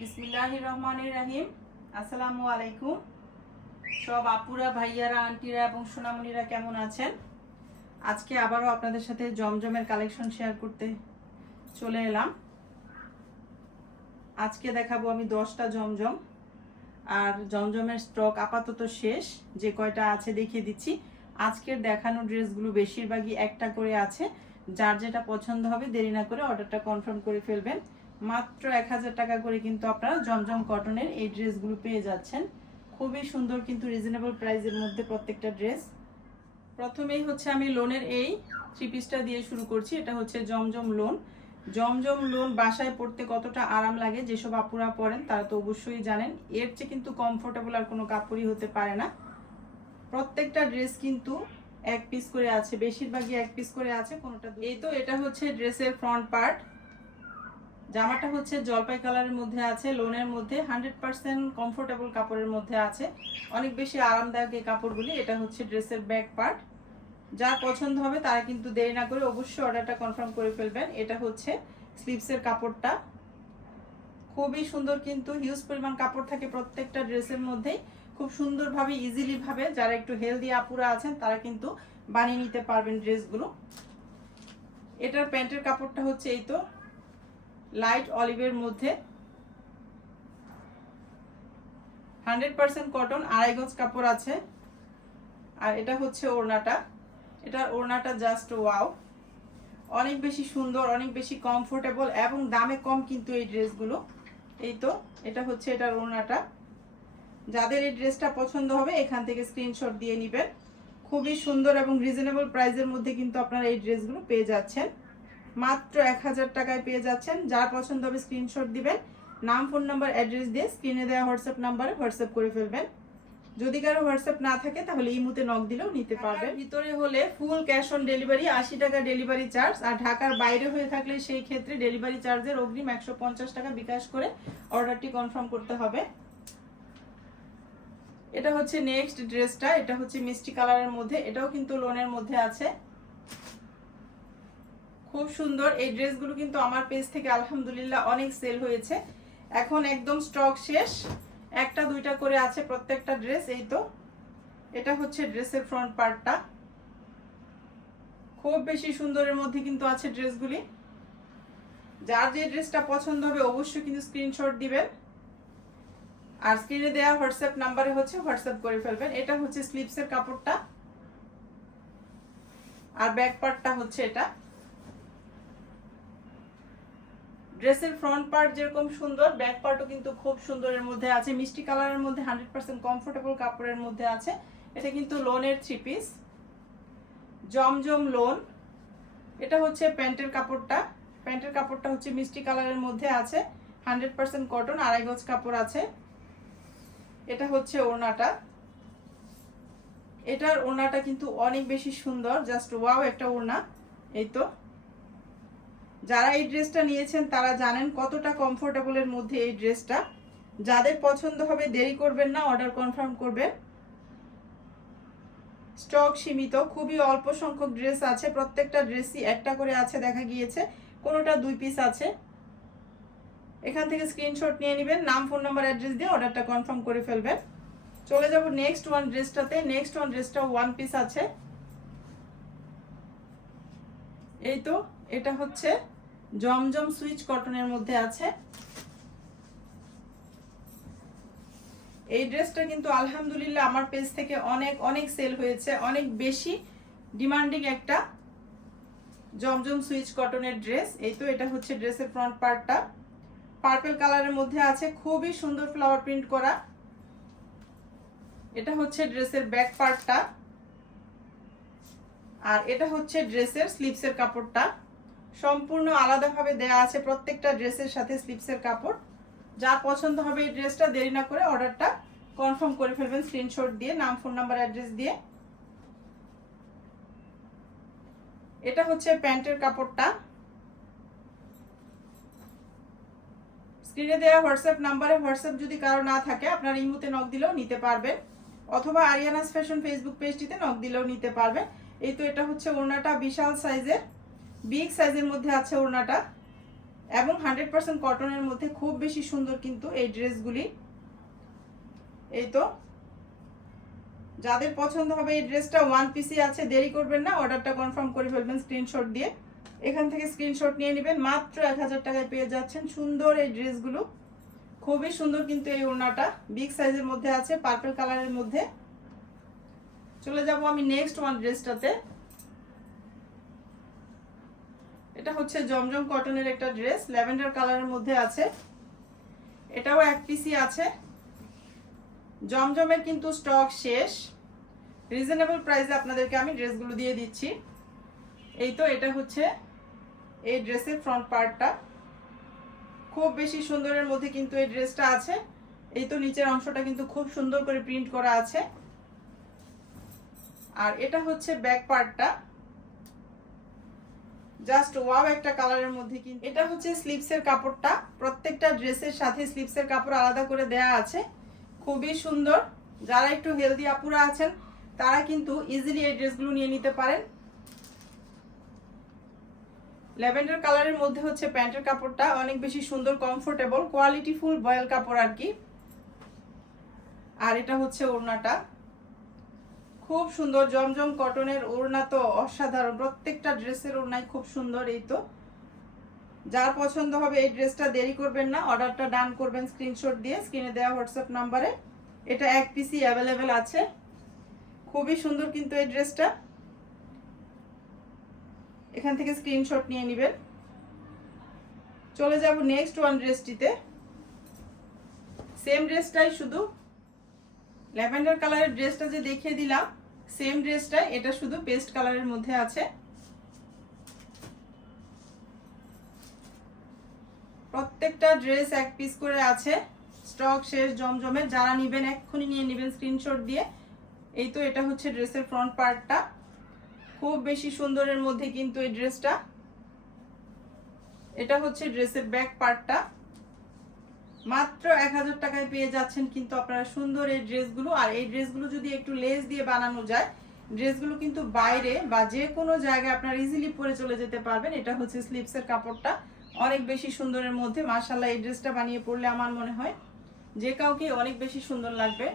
বিসমিল্লাহ রহমান রাহিম। আসসালামু আলাইকুম সব আপুরা, ভাইয়ারা, আন্টিরা এবং সোনামণিরা কেমন আছেন? আজকে আবারও আপনাদের সাথে জমজমের কালেকশন শেয়ার করতে চলে এলাম। আজকে দেখাবো আমি দশটা জমজম। আর জমজমের স্টক আপাতত শেষ, যে কয়টা আছে দেখিয়ে দিচ্ছি। আজকের দেখানো ড্রেসগুলো বেশিরভাগই একটা করে আছে। যার যেটা পছন্দ হবে দেরি না করে অর্ডারটা কনফার্ম করে ফেলবেন। মাত্র এক হাজার টাকা করে কিন্তু আপনারা জমজম কটনের এই ড্রেসগুলো পেয়ে যাচ্ছেন। খুবই সুন্দর কিন্তু রিজনেবল প্রাইসের মধ্যে প্রত্যেকটা ড্রেস প্রথমেই হচ্ছে আমি লোনের এই থ্রি পিসটা দিয়ে শুরু করছি, এটা হচ্ছে জমজম লোন জমজম লোন বাসায় পড়তে কতটা আরাম লাগে যেসব আপুরা পরেন তারা তো অবশ্যই জানেন। এর চেয়ে কিন্তু কমফোর্টেবল আর কোনো কাপড়ই হতে পারে না। প্রত্যেকটা ড্রেস কিন্তু এক পিস করে আছে, বেশিরভাগই এক পিস করে আছে, কোনোটা এই তো এটা হচ্ছে ড্রেসের ফ্রন্ট পার্ট জামাটা হচ্ছে জলপাই কালারের মধ্যে আছে লোনের মধ্যে হান্ড্রেড পার্সেন্ট কমফোর্টেবল কাপড়ের মধ্যে আছে। অনেক বেশি আরামদায়ক এই কাপড়গুলি, এটা হচ্ছে ড্রেসের ব্যাক পার্ট যার পছন্দ হবে তারা কিন্তু দেরি না করে অবশ্যই অর্ডারটা কনফার্ম করে ফেলবেন। এটা হচ্ছে স্লিভসের কাপড়টা। খুবই সুন্দর কিন্তু হিউজ পরিমাণ কাপড় থাকে প্রত্যেকটা ড্রেসের মধ্যেই। খুব সুন্দরভাবে ইজিলি ভাবে যারা একটু হেলদি আপুরা আছেন, তারা কিন্তু বানিয়ে নিতে পারবেন ড্রেসগুলো এটার প্যান্টের কাপড়টা হচ্ছে এই তো। লাইট অলিভের মধ্যে হান্ড্রেড পার্সেন্ট কটন, আড়াই গজ কাপড় আছে। আর এটা হচ্ছে ওড়নাটা। এটার ওড়নাটা জাস্ট ওয়াও অনেক বেশি সুন্দর, অনেক বেশি কমফোর্টেবল এবং দামে কম কিন্তু এই ড্রেসগুলো। এই তো, এটা হচ্ছে এটার ওড়নাটা। যাদের এই ড্রেসটা পছন্দ হবে, এখান থেকে স্ক্রিনশট দিয়ে নেবেন। খুবই সুন্দর এবং রিজনেবল প্রাইসের মধ্যে কিন্তু আপনারা এই ড্রেসগুলো পেয়ে যাচ্ছেন। মাত্র এক হাজার টাকায় পেয়ে যাচ্ছেন। যার পছন্দ হবে স্ক্রিনশট দিবেন। নাম ফোন নাম্বার অ্যাড্রেস দিয়ে স্ক্রিনে দেওয়া হোয়াটসঅ্যাপ নাম্বারে হোয়াটসঅ্যাপ করে ফেলবেন। যদি কারও হোয়াটসঅ্যাপ না থাকে তাহলে ইমুতে নক দিলেও নিতে পারবেন। ভিতরে হলে ফুল ক্যাশ অন ডেলিভারি আশি টাকা ডেলিভারি চার্জ আর ঢাকার বাইরে হয়ে থাকলে সেই ক্ষেত্রে ডেলিভারি চার্জের অগ্রিম একশো পঞ্চাশ টাকা বিকাশ করে অর্ডারটি কনফার্ম করতে হবে। এটা হচ্ছে নেক্সট ড্রেসটা এটা হচ্ছে মিষ্টি কালারের মধ্যে। এটাও কিন্তু লোনের মধ্যে আছে। খুব সুন্দর। এই ড্রেসগুলো কিন্তু আমার পেজ থেকে আলহামদুলিল্লাহ অনেক সেল হয়েছে। এখন একদম স্টক শেষ। একটা, দুইটা করে আছে প্রত্যেকটা ড্রেস এই তো। এটা হচ্ছে ড্রেসের ফ্রন্ট পার্টটা খুব বেশি সুন্দরের মধ্যে কিন্তু আছে ড্রেসগুলি। যার যে ড্রেসটা পছন্দ হবে অবশ্যই কিন্তু স্ক্রিনশট দিবেন। আর স্ক্রিনে দেওয়া হোয়াটসঅ্যাপ নাম্বারে হচ্ছে হোয়াটসঅ্যাপ করে ফেলবেন। এটা হচ্ছে স্লিপসের কাপড়টা। আর ব্যাক পার্টটা হচ্ছে এটা। ড্রেসের ফ্রন্ট পার্ট যেরকম সুন্দর ব্যাক পার্টও কিন্তু খুব সুন্দরের মধ্যে আছে। মিষ্টি কালারের মধ্যে হান্ড্রেড পার্সেন্ট কমফোর্টেবল কাপড়ের মধ্যে আছে। এটা কিন্তু লোনের থ্রি পিস জমজম লোন এটা হচ্ছে প্যান্টের কাপড়টা। প্যান্টের কাপড়টা হচ্ছে মিষ্টি কালারের মধ্যে আছে। হান্ড্রেড পার্সেন্ট কটন আড়াই গজ কাপড় আছে। এটা হচ্ছে ওড়নাটা। এটার ওড়নাটা কিন্তু অনেক বেশি সুন্দর। জাস্ট ওয়াও একটা ওড়না। এই তো। যারা এই ড্রেসটা নিয়েছেন, তারা জানেন কতটা কমফোর্টেবলের মধ্যে এই ড্রেসটা। যাদের পছন্দ হবে, দেরি করবেন না অর্ডার কনফার্ম করবেন। স্টক সীমিত, খুবই অল্প সংখ্যক ড্রেস আছে, প্রত্যেকটা ড্রেসই একটা করে আছে, দেখা গিয়েছে। কোনোটা দুই পিস আছে। এখান থেকে স্ক্রিনশট নিয়ে নেবেন, নাম ফোন নাম্বার অ্যাড্রেস দিয়ে অর্ডারটা কনফার্ম করে ফেলবেন। চলে যাব নেক্সট ওয়ান ড্রেসটাতে নেক্সট ওয়ান ড্রেসটা ওয়ান পিস আছে। এই তো, এটা হচ্ছে জমজম সুইচ কটনের মধ্যে আছে। এই ড্রেসটা কিন্তু আলহামদুলিল্লাহ আমার পেজ থেকে অনেক অনেক সেল হয়েছে, অনেক বেশি ডিমান্ডিং একটা জমজম সুইচ কটনের ড্রেস। এই তো এটা হচ্ছে ড্রেসের ফ্রন্ট পার্টটা। পার্পল কালারের মধ্যে আছে, খুবই সুন্দর ফ্লাওয়ার প্রিন্ট করা। এটা হচ্ছে ড্রেসের ব্যাক পার্টটা। আর এটা হচ্ছে ড্রেসের স্লিপসের কাপড়টা। সম্পূর্ণ আলাদাভাবে দেয়া আছে প্রত্যেকটা ড্রেসের সাথে স্লিপসের কাপড়। যা পছন্দ হবে এই ড্রেসটা, দেরি না করে অর্ডারটা কনফার্ম করে ফেলবেন স্ক্রিনশট দিয়ে, নাম, ফোন নাম্বার, অ্যাড্রেস দিয়ে। এটা হচ্ছে প্যান্টের কাপড়টা। স্ক্রিনে দেওয়া হোয়াটসঅ্যাপ নাম্বারে হোয়াটসঅ্যাপ যদি কারও না থাকে, আপনার ইমুতে নক দিলেও নিতে পারবেন। অথবা আরিয়ানাস ফ্যাশন ফেসবুক পেজটিতে নক দিলেও নিতে পারবেন। এই তো এটা হচ্ছে ওড়নাটা বিশাল সাইজের। বিগ সাইজের মধ্যে আছে ওড়নাটা এবং হান্ড্রেড পার্সেন্ট কটনের মধ্যে খুব বেশি সুন্দর কিন্তু এই ড্রেসগুলি। এই তো। যাদের পছন্দ হবে এই ড্রেসটা ওয়ান পিসি আছে, দেরি করবেন না, অর্ডারটা কনফার্ম করে ফেলবেন স্ক্রিনশট দিয়ে। এখান থেকে স্ক্রিনশট নিয়ে নেবেন, মাত্র এক হাজার টাকায় পেয়ে যাচ্ছেন সুন্দর এই ড্রেসগুলো। খুবই সুন্দর কিন্তু এই ওড়নাটা, বিগ সাইজের মধ্যে আছে পার্পল কালারের মধ্যে। চলে যাব আমি নেক্সট ওয়ান ড্রেসটাতে এটা হচ্ছে জমজম কটনের একটা ড্রেস, ল্যাভেন্ডার কালারের মধ্যে আছে। এটাও এক পিসি আছে। জমজমের কিন্তু স্টক শেষ। রিজনেবল প্রাইসে আপনাদেরকে আমি ড্রেসগুলো দিয়ে দিচ্ছি। এই তো এটা হচ্ছে এই ড্রেসের ফ্রন্ট পার্টটা। খুব বেশি সুন্দরের মধ্যে কিন্তু এই ড্রেসটা আছে। এই তো নিচের অংশটা কিন্তু খুব সুন্দর করে প্রিন্ট করা আছে। আর এটা হচ্ছে ব্যাক পার্টটা। জাস্ট ওয়াও একটা কালারের মধ্যে কিন্তু। এটা হচ্ছে স্লিপসের কাপড়টা। প্রত্যেকটা ড্রেসের সাথে স্লিপসের কাপড় আলাদা করে দেয়া আছে। খুবই সুন্দর। যারা একটু হেলদি আপুরা আছেন, তারা কিন্তু ইজিলি এই ড্রেসগুলো নিয়ে নিতে পারেন। ল্যাভেন্ডার কালারের মধ্যে হচ্ছে প্যান্টের কাপড়টা অনেক বেশি সুন্দর কমফোর্টেবল কোয়ালিটি ফুল বয়েল কাপড় আর কি। আর এটা হচ্ছে ওড়নাটা। খুব সুন্দর, জমজম কটনের ওড়না তো অসাধারণ। প্রত্যেকটা ড্রেসের ওড়নাই খুব সুন্দর এই তো। যার পছন্দ হবে এই ড্রেসটা দেরি করবেন না, অর্ডারটা ডান করবেন স্ক্রিনশট দিয়ে স্ক্রিনে দেওয়া হোয়াটসঅ্যাপ নাম্বারে এটা এক পিসি অ্যাভেলেবেল আছে। খুবই সুন্দর কিন্তু এই ড্রেসটা এখান থেকে স্ক্রিনশট নিয়ে নেবেন। চলে যাব নেক্সট ওয়ান ড্রেসটিতে সেম ড্রেসটাই শুধু। ল্যাভেন্ডার কালারের ড্রেসটা যে দেখিয়ে দিলাম সেম ড্রেসটা এটা শুধু পেস্ট কালারের মধ্যে আছে। প্রত্যেকটা ড্রেস এক পিস করে আছে। স্টক শেষ, জমজমে, যারা নেবেন এক্ষুনি নিয়ে নেবেন স্ক্রিনশট দিয়ে। এই তো এটা হচ্ছে ড্রেসের ফ্রন্ট পার্টটা খুব বেশি সুন্দরের মধ্যে কিন্তু এই ড্রেসটা এটা হচ্ছে ড্রেসের ব্যাক পার্টটা মাত্র এক হাজার টাকায় পেয়ে যাচ্ছেন কিন্তু আপনারা সুন্দর এই ড্রেসগুলো। আর এই ড্রেসগুলো যদি একটু লেস দিয়ে বানানো যায়, ড্রেসগুলো কিন্তু বাইরে বা যে কোনো জায়গায় আপনারা ইজিলি পরে চলে যেতে পারবেন। এটা হচ্ছে স্লিপসের কাপড়টা। অনেক বেশি সুন্দরের মধ্যে। মার্শাল্লাহ এই ড্রেসটা বানিয়ে পড়লে আমার মনে হয় যে কাউকে অনেক বেশি সুন্দর লাগবে।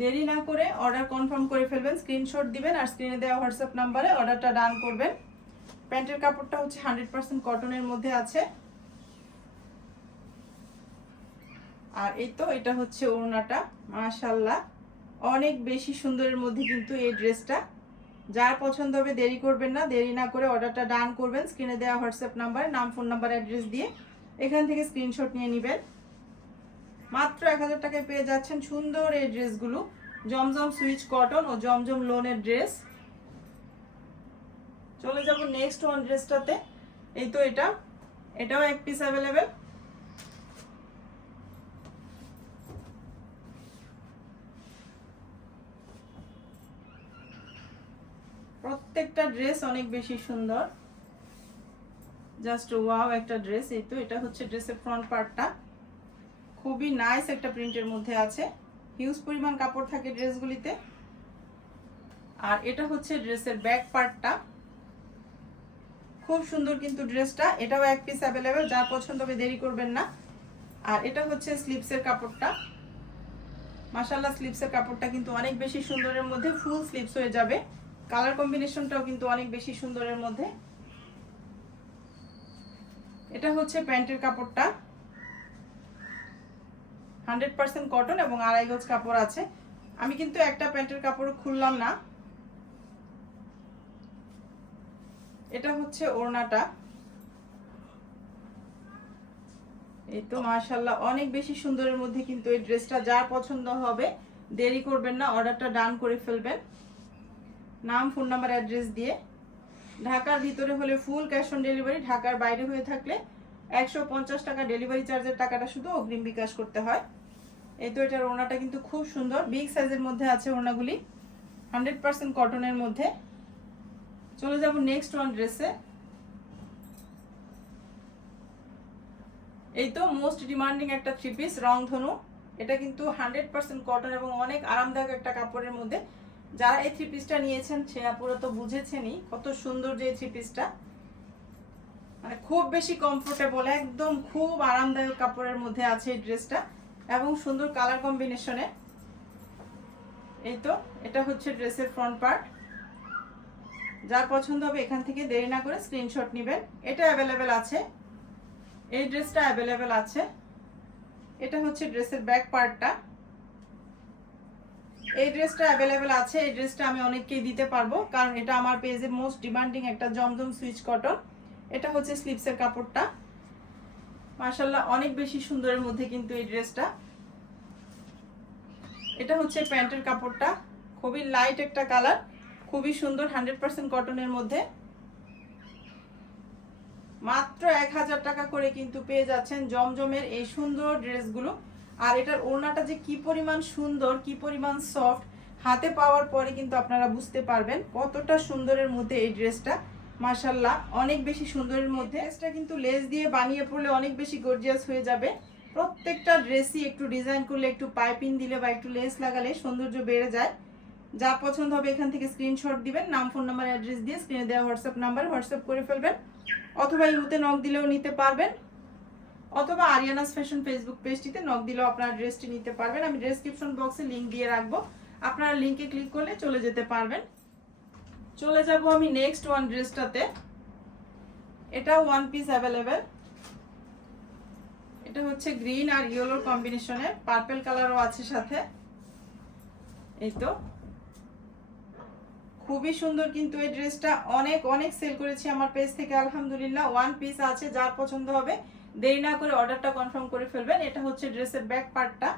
দেরি না করে অর্ডার কনফার্ম করে ফেলবেন, স্ক্রিনশট দিবেন আর স্ক্রিনে দেওয়া হোয়াটসঅ্যাপ নাম্বারে অর্ডারটা ডান করবেন। প্যান্টের কাপড়টা হচ্ছে হান্ড্রেড পার্সেন্ট কটনের মধ্যে আছে। আর এই তো, এটা হচ্ছে ওড়নাটা মাশাল্লাহ অনেক বেশি সুন্দরের মধ্যে কিন্তু এই ড্রেসটা। যার পছন্দ হবে দেরি করবেন না, দেরি না করে অর্ডারটা ডান করবেন, স্ক্রিনে দেওয়া হোয়াটসঅ্যাপ নাম্বারে, নাম, ফোন নাম্বার, অ্যাড্রেস দিয়ে এখান থেকে স্ক্রিনশট নিয়ে নেবেন। মাত্র এক হাজার টাকায় পেয়ে যাচ্ছেন সুন্দর এই ড্রেসগুলো। জমজম সুইচ কটন ও জমজম লোনের ড্রেস। চলে যাব নেক্সট ওয়ান ড্রেসটাতে। এই তো এটা, এটাও এক পিস অ্যাভেলেবেল প্রত্যেকটা ড্রেস অনেক বেশি সুন্দর। জাস্ট ওয়াও একটা ড্রেস এই তো, এটা হচ্ছে ড্রেসের ফ্রন্ট পার্টটা খুবই নাইস একটা প্রিন্টের মধ্যে আছে। হিউজ পরিমাণ কাপড় থাকে ড্রেসগুলিতে আর এটা হচ্ছে ড্রেসের ব্যাক পার্টটা খুব সুন্দর কিন্তু ড্রেসটা এটাও এক পিস অ্যাভেলেবেল যার পছন্দ হবে দেরি করবেন না। আর এটা হচ্ছে স্লিপসের কাপড়টা। মাসাল্লাহ স্লিপসের কাপড়টা কিন্তু অনেক বেশি সুন্দরের মধ্যে ফুল স্লিপস হয়ে যাবে। কালার কম্বিনেশনটাও কিন্তু অনেক বেশি সুন্দরের মধ্যে। এটা হচ্ছে প্যান্টের কাপড়টা। হান্ড্রেড পার্সেন্ট কটন এবং আড়াই গজ কাপড় আছে। আমি কিন্তু একটা প্যান্টের কাপড় খুললাম না। এটা হচ্ছে ওড়নাটা। এই তো মার্শাল্লাহ অনেক বেশি সুন্দরের মধ্যে কিন্তু এই ড্রেসটা, যার পছন্দ হবে, দেরি করবেন না, অর্ডারটা ডান করে ফেলবেন। নাম, ফোন নাম্বার, অ্যাড্রেস দিয়ে। ঢাকার ভিতরে হলে ফুল ক্যাশ অন ডেলিভারি ঢাকার বাইরে হয়ে থাকলে একশো পঞ্চাশ টাকা ডেলিভারি চার্জের টাকাটা শুধু অগ্রিম বিকাশ করতে হয়। এই তো এটার ওনাটা কিন্তু খুব সুন্দর। বিগ সাইজের মধ্যে আছে ওড়নাগুলি। হান্ড্রেড পার্সেন্ট কটনের মধ্যে। চলে যাব নেক্সট ওয়ান ড্রেসে এই তো মোস্ট ডিমান্ডিং একটা থ্রি পিস রং ধনু এটা কিন্তু হান্ড্রেড পার্সেন্ট কটন এবং অনেক আরামদায়ক একটা কাপড়ের মধ্যে যারা এই থ্রি পিসটা নিয়েছেন সে আপুরা তো বুঝেছেনই কত সুন্দর যে থ্রি পিসটা মানে খুব বেশি কমফোর্টেবল একদম খুব আরামদায়ক কাপড়ের মধ্যে আছে এই ড্রেসটা এবং সুন্দর কালার কম্বিনেশনে এই তো, এটা হচ্ছে ড্রেসের ফ্রন্ট পার্ট যার পছন্দ হবে এখান থেকে দেরি না করে স্ক্রিনশট নেবেন। এটা অ্যাভেলেবেল আছে। এই ড্রেসটা অ্যাভেলেবেল আছে। এটা হচ্ছে ড্রেসের ব্যাক পার্টটা এই ড্রেসটা অ্যাভেলেবেল আছে, এই ড্রেসটা আমি অনেককেই দিতে পারব, কারণ এটা আমার পেজে মোস্ট ডিমান্ডিং একটা জমজম সুইচ কটন। এটা হচ্ছে স্লিপসের কাপড়টা। মার্শাল্লাহ অনেক বেশি সুন্দরের মধ্যে কিন্তু এই ড্রেসটা। এটা হচ্ছে প্যান্টের কাপড়টা, খুবই লাইট একটা কালার খুবই সুন্দর হান্ড্রেড পার্সেন্ট কটনের মধ্যে। মাত্র এক হাজার টাকা করে কিন্তু পেয়ে যাচ্ছেন জমজমের এই সুন্দর ড্রেসগুলো। আর এটার ওড়নাটা যে কি পরিমাণ সুন্দর, কি পরিমাণ সফট হাতে পাওয়ার পরে কিন্তু আপনারা বুঝতে পারবেন কতটা সুন্দরের মধ্যে এই ড্রেসটা। মার্শাল্লাহ অনেক বেশি সুন্দরের মধ্যে। ড্রেসটা কিন্তু লেস দিয়ে বানিয়ে পড়লে অনেক বেশি গর্জিয়াস হয়ে যাবে। প্রত্যেকটা ড্রেসই একটু ডিজাইন করলে, একটু পাইপিং দিলে বা একটু লেস লাগালে সৌন্দর্য বেড়ে যায়। যা পছন্দ হবে এখান থেকে স্ক্রিনশট দিবেন, নাম ফোন নাম্বার অ্যাড্রেস দিয়ে স্ক্রিনে দেওয়া হোয়াটসঅ্যাপ নাম্বার হোয়াটসঅ্যাপ করে ফেলবেন। অথবা ইউতে নক দিলেও নিতে পারবেন। অথবা আরিয়ানাস ফ্যাশন ফেসবুক পেজটিতে নক দিলেও আপনারা ড্রেসটি নিতে পারবেন। আমি ডেসক্রিপশন বক্সে লিংক দিয়ে রাখব। আপনারা লিংকে ক্লিক করলে চলে যেতে পারবেন। চলে যাব আমি নেক্সট ওয়ান ড্রেসটাতে এটা ওয়ান পিস অ্যাভেলেবেল এটা হচ্ছে গ্রিন আর ইয়েলোর কম্বিনেশনে পার্পেল কালারও আছে সাথে। এই তো। খুবই সুন্দর কিন্তু এই ড্রেসটা অনেক অনেক সেল করেছি আমার পেজ থেকে। আলহামদুলিল্লাহ ওয়ান পিস আছে। যার পছন্দ হবে দেরি না করে অর্ডারটা কনফার্ম করে ফেলবেন। এটা হচ্ছে ড্রেসের ব্যাক পার্টটা।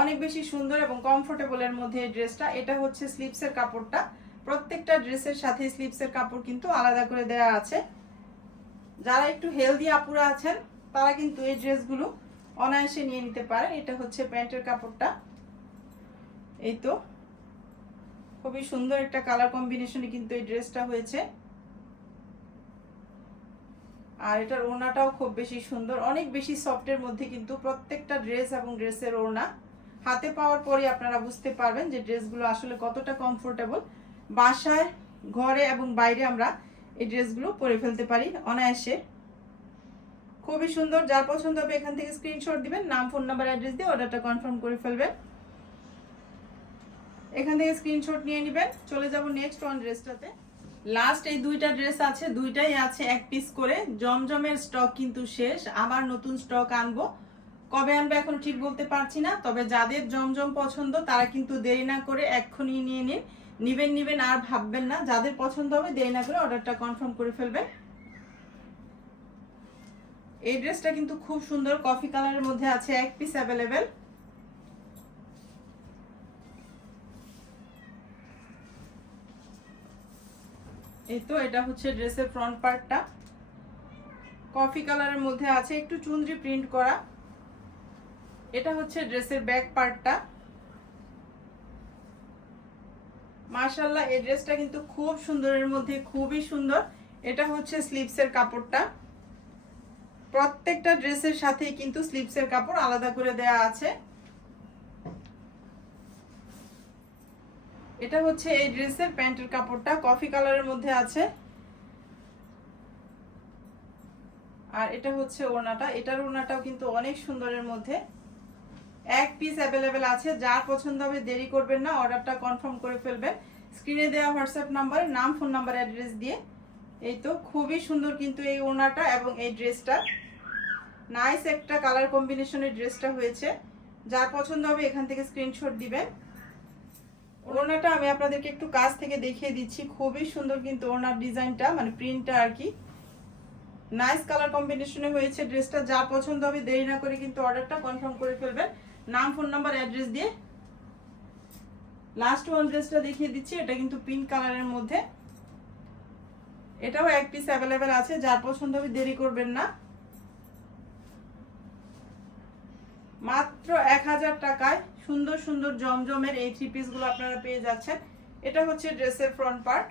অনেক বেশি সুন্দর এবং কমফোর্টেবলের মধ্যে এই ড্রেসটা। এটা হচ্ছে স্লিপসের কাপড়টা। প্রত্যেকটা ড্রেসের সাথে স্লিপসের কাপড় কিন্তু আলাদা করে দেওয়া আছে। যারা একটু হেলদি আপুরা আছেন, তারা কিন্তু এই ড্রেসগুলো অনায়াসে নিয়ে নিতে পারেন। এটা হচ্ছে প্যান্টের কাপড়টা। এই তো। খুবই সুন্দর একটা কালার কম্বিনেশনে কিন্তু এই ড্রেসটা হয়েছে। আর এটার ওড়নাটাও খুব বেশি সুন্দর। অনেক বেশি সফটের মধ্যে কিন্তু প্রত্যেকটা ড্রেস এবং ড্রেসের ওড়না। হাতে পাওয়ার পরে আপনারা বুঝতে পারবেন যে ড্রেসগুলো আসলে কতটা কমফোর্টেবল বাসায়, ঘরে এবং বাইরে আমরা এই ড্রেসগুলো পরে ফেলতে পারি অনায়াসে। খুবই সুন্দর। যার পছন্দ হবে এখান থেকে স্ক্রিনশট দিবেন, নাম ফোন নাম্বার অ্যাড্রেস দিয়ে অর্ডারটা কনফার্ম করে ফেলবেন। এখান থেকে স্ক্রিনশট নিয়ে নেবেন। চলে যাব নেক্সট ওয়ান ড্রেসটাতে লাস্ট এই দুইটা ড্রেস আছে, দুইটাই আছে এক পিস করে। জমজমের স্টক কিন্তু শেষ। আবার নতুন স্টক আনব। কবে আনব এখন ঠিক বলতে পারছি না, তবে যাদের জমজম পছন্দ, তারা কিন্তু দেরি না করে এক্ষুনি নিয়ে নিন। নিবেন নিবেন আর ভাববেন না। যাদের পছন্দ হবে, দেরি না করে অর্ডারটা কনফার্ম করে ফেলবেন। এই ড্রেসটা কিন্তু খুব সুন্দর। কফি কালারের মধ্যে আছে এক পিস অ্যাভেলেবেল এই তো, এটা হচ্ছে ড্রেসের ফ্রন্ট পার্টটা কফি কালারের মধ্যে আছে একটু চুনরি প্রিন্ট করা। এটা হচ্ছে ড্রেসের ব্যাক পার্টটা মার্শাল্লাহ এই ড্রেসটা কিন্তু খুব সুন্দরের মধ্যে, খুবই সুন্দর। এটা হচ্ছে স্লিপসের কাপড়টা। প্রত্যেকটা ড্রেসের সাথে কিন্তু স্লিপসের কাপড় আলাদা করে দেয়া আছে। এটা হচ্ছে এই ড্রেসের প্যান্টের কাপড়টা, কফি কালারের মধ্যে আছে। আর এটা হচ্ছে ওড়নাটা। এটার ওড়নাটাও কিন্তু অনেক সুন্দরের মধ্যে। এক পিস অ্যাভেলেবেল আছে। যার পছন্দ হবে দেরি করবেন না, অর্ডারটা কনফার্ম করে ফেলবেন। স্ক্রিনে দেওয়া হোয়াটসঅ্যাপ নাম্বার নাম ফোন নাম্বার অ্যাড্রেস দিয়ে। এই তো, খুবই সুন্দর কিন্তু এই ওড়নাটা এবং এই ড্রেসটা। নাইস একটা কালার কম্বিনেশনের ড্রেসটা হয়েছে। যার পছন্দ হবে এখান থেকে স্ক্রিনশট দিবেন। ওড়নাটা আমি আপনাদেরকে একটু কাছ থেকে দেখিয়ে দিচ্ছি। খুবই সুন্দর কিন্তু ওড়নার ডিজাইনটা মানে প্রিন্টটা আর কি। নাইস কালার কম্বিনেশনে হয়েছে ড্রেসটা। যা পছন্দ হবে দেরি না করে কিন্তু অর্ডারটা কনফার্ম করে ফেলবেন। নাম ফোন নাম্বার অ্যাড্রেস দিয়ে লাস্ট ওয়ান ড্রেসটা দেখিয়ে দিচ্ছি। এটা কিন্তু পিঙ্ক কালারের মধ্যে। এটাও এক পিস অ্যাভেলেবেল আছে। যার পছন্দ হবে দেরি করবেন না। মাত্র এক হাজার টাকায় সুন্দর সুন্দর, জমজমের এই থ্রি পিসগুলো আপনারা পেয়ে যাচ্ছেন। এটা হচ্ছে ড্রেসের ফ্রন্ট পার্ট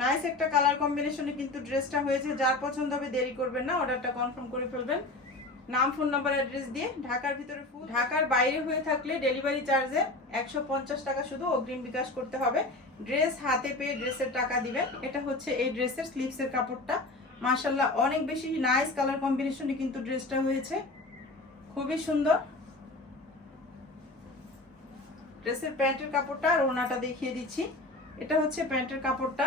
নাইস একটা কালার কম্বিনেশনে কিন্তু ড্রেসটা হয়েছে। যার পছন্দ হবে দেরি করবেন না অর্ডারটা কনফার্ম করে ফেলবেন। নাম ফোন নাম্বার অ্যাড্রেস দিয়ে ঢাকার ভিতরে ফুল ঢাকার বাইরে হয়ে থাকলে ডেলিভারি চার্জে একশো পঞ্চাশ টাকা শুধু অগ্রিম বিকাশ করতে হবে। ড্রেস হাতে পেয়ে ড্রেসের টাকা দিবেন। এটা হচ্ছে এই ড্রেসের স্লিভসের কাপড়টা। মার্শাল্লাহ অনেক বেশি নাইস কালার কম্বিনেশনে কিন্তু ড্রেসটা হয়েছে। খুবই সুন্দর। ড্রেসের প্যান্টের কাপড়টা আর ওনাটা দেখিয়ে দিচ্ছি। এটা হচ্ছে প্যান্টের কাপড়টা।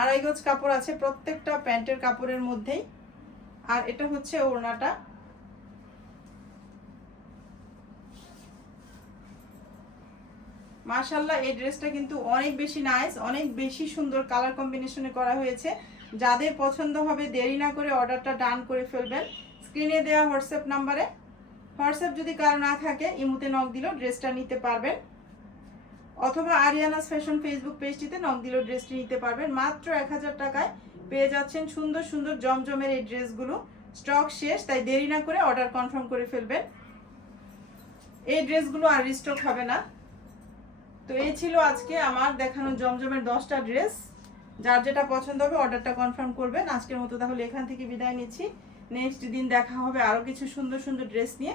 আড়াই গজ কাপড় আছে প্রত্যেকটা প্যান্টের কাপড়ের মধ্যেই। আর এটা হচ্ছে ওড়নাটা। মার্শাল্লাহ এই ড্রেসটা কিন্তু অনেক বেশি নাইস, অনেক বেশি সুন্দর কালার কম্বিনেশনে করা হয়েছে। যাদের পছন্দ হবে দেরি না করে অর্ডারটা ডান করে ফেলবেন। স্ক্রিনে দেওয়া হোয়াটসঅ্যাপ নাম্বারে হোয়াটসঅ্যাপ যদি কারও না থাকে, ইমুতে নক দিলেও ড্রেসটা নিতে পারবেন। অথবা আরিয়ানাস ফ্যাশন ফেসবুক পেজটিতে নক দিলেও ড্রেসটি নিতে পারবেন। মাত্র এক হাজার টাকায় পেয়ে যাচ্ছেন সুন্দর সুন্দর, জমজমের এই ড্রেসগুলো স্টক শেষ, তাই দেরি না করে অর্ডার কনফার্ম করে ফেলবেন। এই ড্রেসগুলো আর রিস্টক হবে না। তো এই ছিল আজকে আমার দেখানো জমজমের দশটা ড্রেস যার যেটা পছন্দ হবে অর্ডারটা কনফার্ম করবেন। আজকের মতো তাহলে এখান থেকে বিদায় নিচ্ছি। নেক্সট দিন দেখা হবে আরও কিছু সুন্দর সুন্দর ড্রেস নিয়ে।